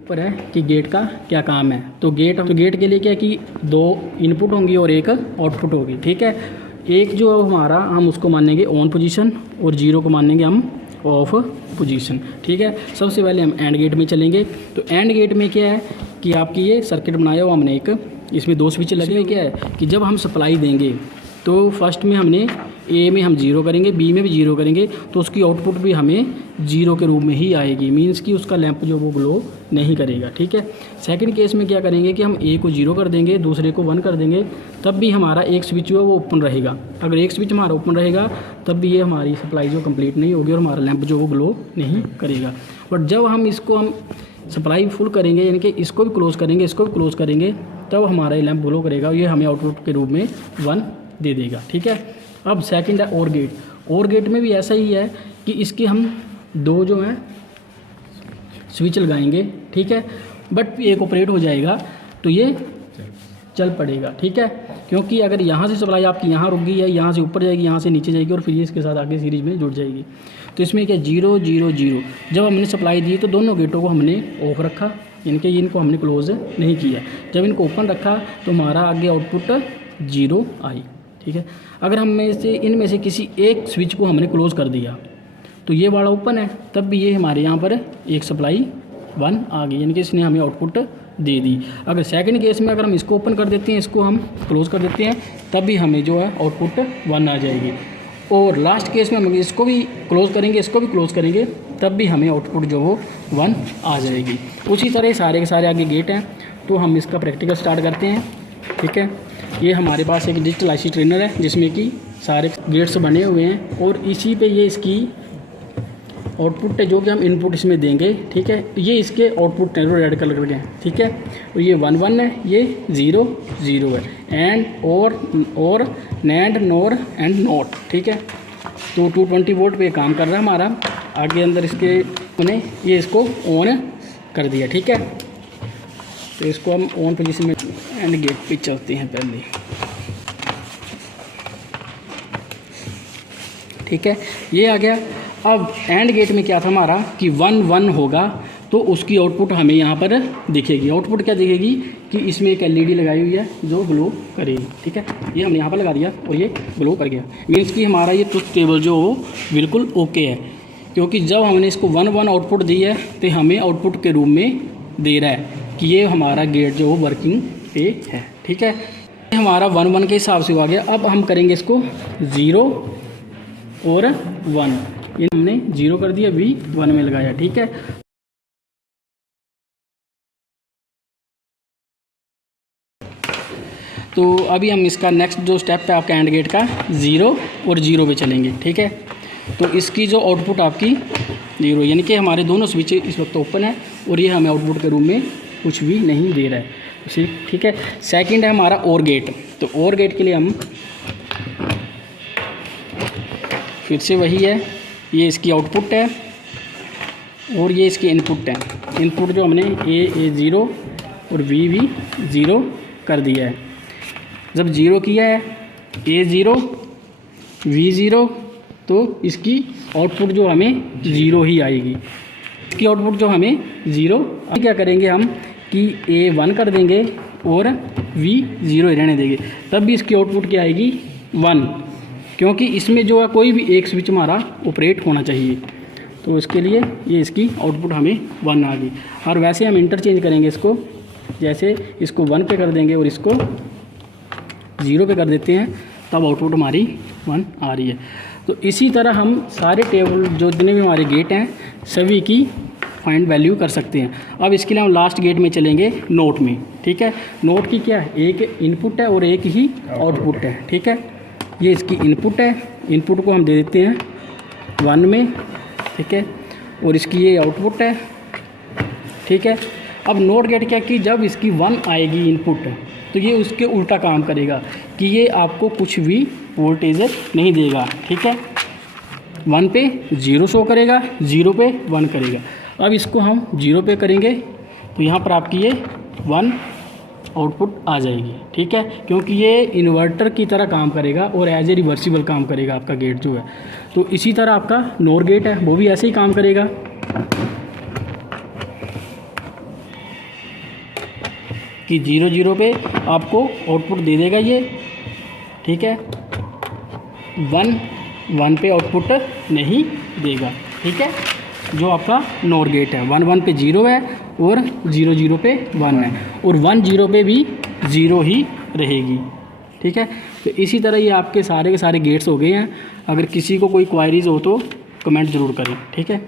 ऊपर है कि गेट का क्या काम है। तो गेट के लिए क्या कि दो इनपुट होंगी और एक आउटपुट होगी। ठीक है, एक जो हमारा हम उसको मानेंगे ऑन पोजीशन और जीरो को मानेंगे हम ऑफ पोजीशन। ठीक है, सबसे पहले हम एंड गेट में चलेंगे। तो एंड गेट में क्या है कि आपकी ये सर्किट बनाया हुआ हमने एक, इसमें दो स्विच लगे हुए। क्या है कि जब हम सप्लाई देंगे तो फर्स्ट में हमने ए में हम जीरो करेंगे, बी में भी जीरो करेंगे, तो उसकी आउटपुट भी हमें जीरो के रूप में ही आएगी। मीन्स कि उसका लैंप जो वो ग्लो नहीं करेगा। ठीक है, सेकंड केस में क्या करेंगे कि हम ए को जीरो कर देंगे, दूसरे को 1 कर देंगे, तब भी हमारा एक स्विच जो है वो ओपन रहेगा। अगर एक स्विच हमारा ओपन रहेगा तब भी ये हमारी सप्लाई जो कंप्लीट नहीं होगी और हमारा लैंप जो वो ग्लो नहीं करेगा। बट जब हम सप्लाई फुल करेंगे, यानी कि इसको भी क्लोज़ करेंगे, इसको भी क्लोज़ करेंगे, तब हमारा ये लैंप ग्लो करेगा और ये हमें आउटपुट के रूप में 1 दे देगा। ठीक है, अब सेकंड है और गेट। और गेट में भी ऐसा ही है कि इसके हम दो जो हैं स्विच लगाएंगे। ठीक है, बट एक ऑपरेट हो जाएगा तो ये चल पड़ेगा। ठीक है, क्योंकि अगर यहाँ से सप्लाई आपकी यहाँ रुक गई है, यहाँ से ऊपर जाएगी, यहाँ से नीचे जाएगी और फिर ये इसके साथ आगे सीरीज में जुड़ जाएगी। तो इसमें क्या 0 0 0 जब हमने सप्लाई दी तो दोनों गेटों को हमने ऑफ रखा, यानी कि इनको हमने क्लोज नहीं किया। जब इनको ओपन रखा तो हमारा आगे आउटपुट 0 आई। ठीक है, अगर इनमें से किसी एक स्विच को हमने क्लोज़ कर दिया तो ये वाला ओपन है, तब भी ये हमारे यहाँ पर एक सप्लाई 1 आ गई, यानी कि इसने हमें आउटपुट दे दी। अगर सेकंड केस में अगर हम इसको ओपन कर देते हैं, इसको हम क्लोज़ कर देते हैं, तब भी हमें जो है आउटपुट 1 आ जाएगी। और लास्ट केस में हम इसको भी क्लोज़ करेंगे, इसको भी क्लोज़ करेंगे, तब भी हमें आउटपुट जो वो 1 आ जाएगी। उसी तरह सारे के सारे आगे गेट हैं। तो हम इसका प्रैक्टिकल स्टार्ट करते हैं। ठीक है, ये हमारे पास एक डिजिटल IC ट्रेनर है जिसमें कि सारे गेट्स बने हुए हैं और इसी पे ये इसकी आउटपुट है जो कि हम इनपुट इसमें देंगे। ठीक है, ये इसके आउटपुट हैं जो रेड कलर के हैं। ठीक है, तो ये 1 1 है, ये 0 0 है, एंड और नैंड नोर एंड नोट। ठीक है, तो 220 वोल्ट पे काम कर रहा है हमारा। आगे अंदर इसके मैंने ये इसको ऑन कर दिया। ठीक है, तो इसको हम ऑन पोजीशन में एंड गेट पे चलते हैं पहले। ठीक है, ये आ गया। अब एंड गेट में क्या था हमारा कि 1 1 होगा तो उसकी आउटपुट हमें यहाँ पर दिखेगी। आउटपुट क्या दिखेगी कि इसमें एक LED लगाई हुई है जो ग्लो करेगी। ठीक है, ये हमने यहाँ पर लगा दिया और ये ग्लो कर गया। मीन्स कि हमारा ये ट्रुथ टेबल जो हो बिल्कुल ओके है, क्योंकि जब हमने इसको 1 1 आउटपुट दी है तो हमें आउटपुट के रूप में दे रहा है कि ये हमारा गेट जो वर्किंग पे है। ठीक है, हमारा 1 1 के हिसाब से हो गया। अब हम करेंगे इसको 0 और 1, ये हमने 0 कर दिया, V 1 में लगाया। ठीक है, तो अभी हम इसका नेक्स्ट जो स्टेप है आपका एंड गेट का 0 और 0 पे चलेंगे। ठीक है, तो इसकी जो आउटपुट आपकी 0, यानी कि हमारे दोनों स्विच इस वक्त ओपन है और ये हमें आउटपुट के रूप में कुछ भी नहीं दे रहा है। ठीक है, सेकंड है हमारा और गेट। तो और गेट के लिए हम फिर से वही है, ये इसकी आउटपुट है और ये इसकी इनपुट है। इनपुट जो हमने ए 0 और V 0 कर दिया है। जब 0 किया है A 0 V 0 तो इसकी आउटपुट जो हमें 0 ही आएगी। इसकी आउटपुट जो हमें 0, क्या करेंगे हम कि A 1 कर देंगे और V 0 रहने देंगे, तब भी इसकी आउटपुट क्या आएगी 1, क्योंकि इसमें जो है कोई भी एक स्विच हमारा ऑपरेट होना चाहिए। तो इसके लिए ये इसकी आउटपुट हमें 1 आ गई। और वैसे हम इंटरचेंज करेंगे इसको, जैसे इसको 1 पे कर देंगे और इसको 0 पे कर देते हैं, तब आउटपुट हमारी 1 आ रही है। तो इसी तरह हम सारे टेबल जो जितने भी हमारे गेट हैं सभी की फाइंड वैल्यू कर सकते हैं। अब इसके लिए हम लास्ट गेट में चलेंगे नोट में। ठीक है, नोट की क्या है, एक इनपुट है और एक ही आउटपुट है। ठीक है, ये इसकी इनपुट है, इनपुट को हम दे देते हैं 1 में। ठीक है, और इसकी ये आउटपुट है। ठीक है, अब नोट गेट क्या कि जब इसकी 1 आएगी इनपुट तो ये उसके उल्टा काम करेगा कि ये आपको कुछ भी वोल्टेज नहीं देगा। ठीक है, 1 पे 0 शो करेगा, 0 पे 1 करेगा। अब इसको हम 0 पे करेंगे तो यहाँ पर आपकी ये 1 आउटपुट आ जाएगी। ठीक है, क्योंकि ये इन्वर्टर की तरह काम करेगा और एज ए रिवर्सिबल काम करेगा आपका गेट जो है। तो इसी तरह आपका नोर गेट है, वो भी ऐसे ही काम करेगा। कि 0 0 पे आपको आउटपुट दे देगा ये, ठीक है, 1 1 पे आउटपुट नहीं देगा, ठीक है। जो आपका नॉर गेट है 1 1 पे 0 है और 0 0 पे 1 है, और 1 0 पे भी 0 ही रहेगी, ठीक है। तो इसी तरह ये आपके सारे के सारे गेट्स हो गए हैं। अगर किसी को कोई क्वायरीज़ हो तो कमेंट ज़रूर करें, ठीक है।